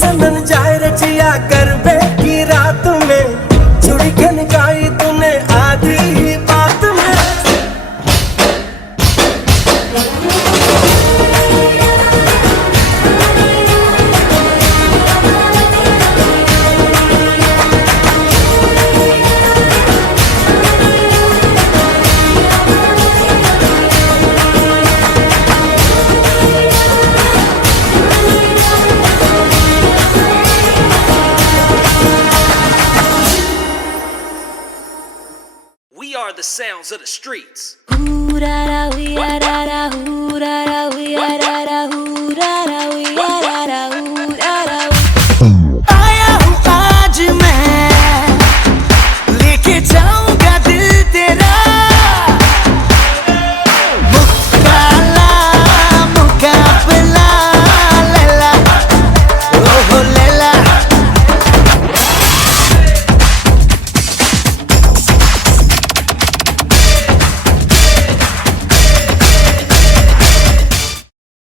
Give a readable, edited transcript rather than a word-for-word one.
सनन जाए रचिया करबे की रात में जुड़ी के निकाई तूने आधी ही बात में We are the sounds of the streets. Hoo-ra-ra, we-ra-ra-ra, hoo-ra-ra, we-ra-ra-ra,